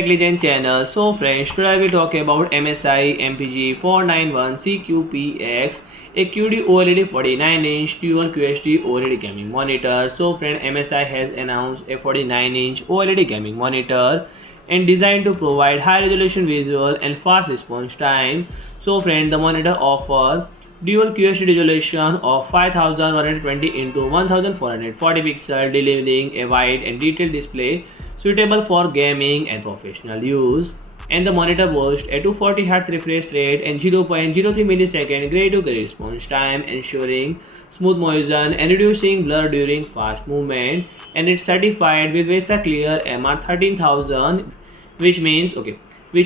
Tech Legend channel. So friends, today we talk about MSI MPG 491CQPX, a QD OLED 49-inch DualQHD OLED gaming monitor. So friend, MSI has announced a 49-inch OLED gaming monitor and designed to provide high resolution visual and fast response time. So friend, the monitor offers dual QHD resolution of 5120 into 1440 pixels, delivering a wide and detailed display suitable for gaming and professional use. And the monitor boasts a 240Hz refresh rate and 0.03 millisecond gray-to-gray response time, ensuring smooth motion and reducing blur during fast movement. And it's certified with VESA ClearMR 13000, which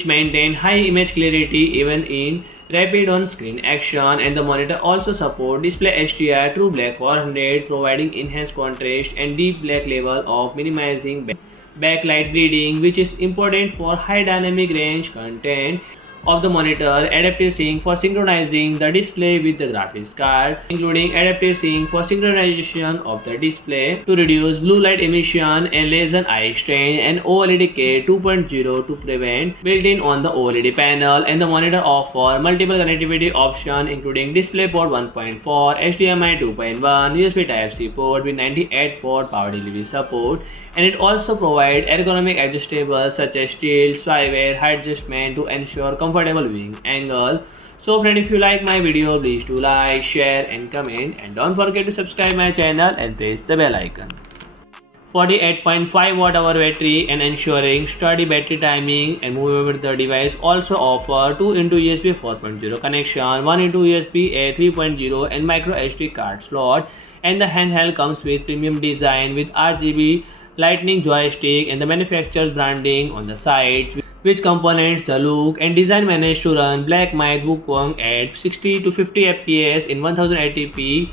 maintain high image clarity even in rapid on-screen action. And the monitor also supports DisplayHDR True Black 400, providing enhanced contrast and deep black level of minimizing backlight bleeding, which is important for high dynamic range content of the monitor. Adaptive sync for synchronizing the display with the graphics card, including adaptive sync for synchronization of the display to reduce blue light emission and lessen eye strain, and OLED Care 2.0 to prevent built-in on the OLED panel. And the monitor offers multiple connectivity options, including DisplayPort 1.4, HDMI 2.1, USB Type-C port with 98-watt power delivery support, and it also provides ergonomic adjustables such as tilt, swivel, height adjustment to ensure comfortable viewing angle. So friend, if you like my video, please do like, share and comment, and don't forget to subscribe my channel and press the bell icon. 48.5 watt hour battery and ensuring sturdy battery timing and movement with the device. Also offer 2 into USB 4.0 connection, 1 into USB A 3.0 and micro SD card slot. And the handheld comes with premium design with RGB lightning joystick and the manufacturer's branding on the sides, which complements the look. And design managed to run Blacklight Wukong at 60 to 50 fps in 1080p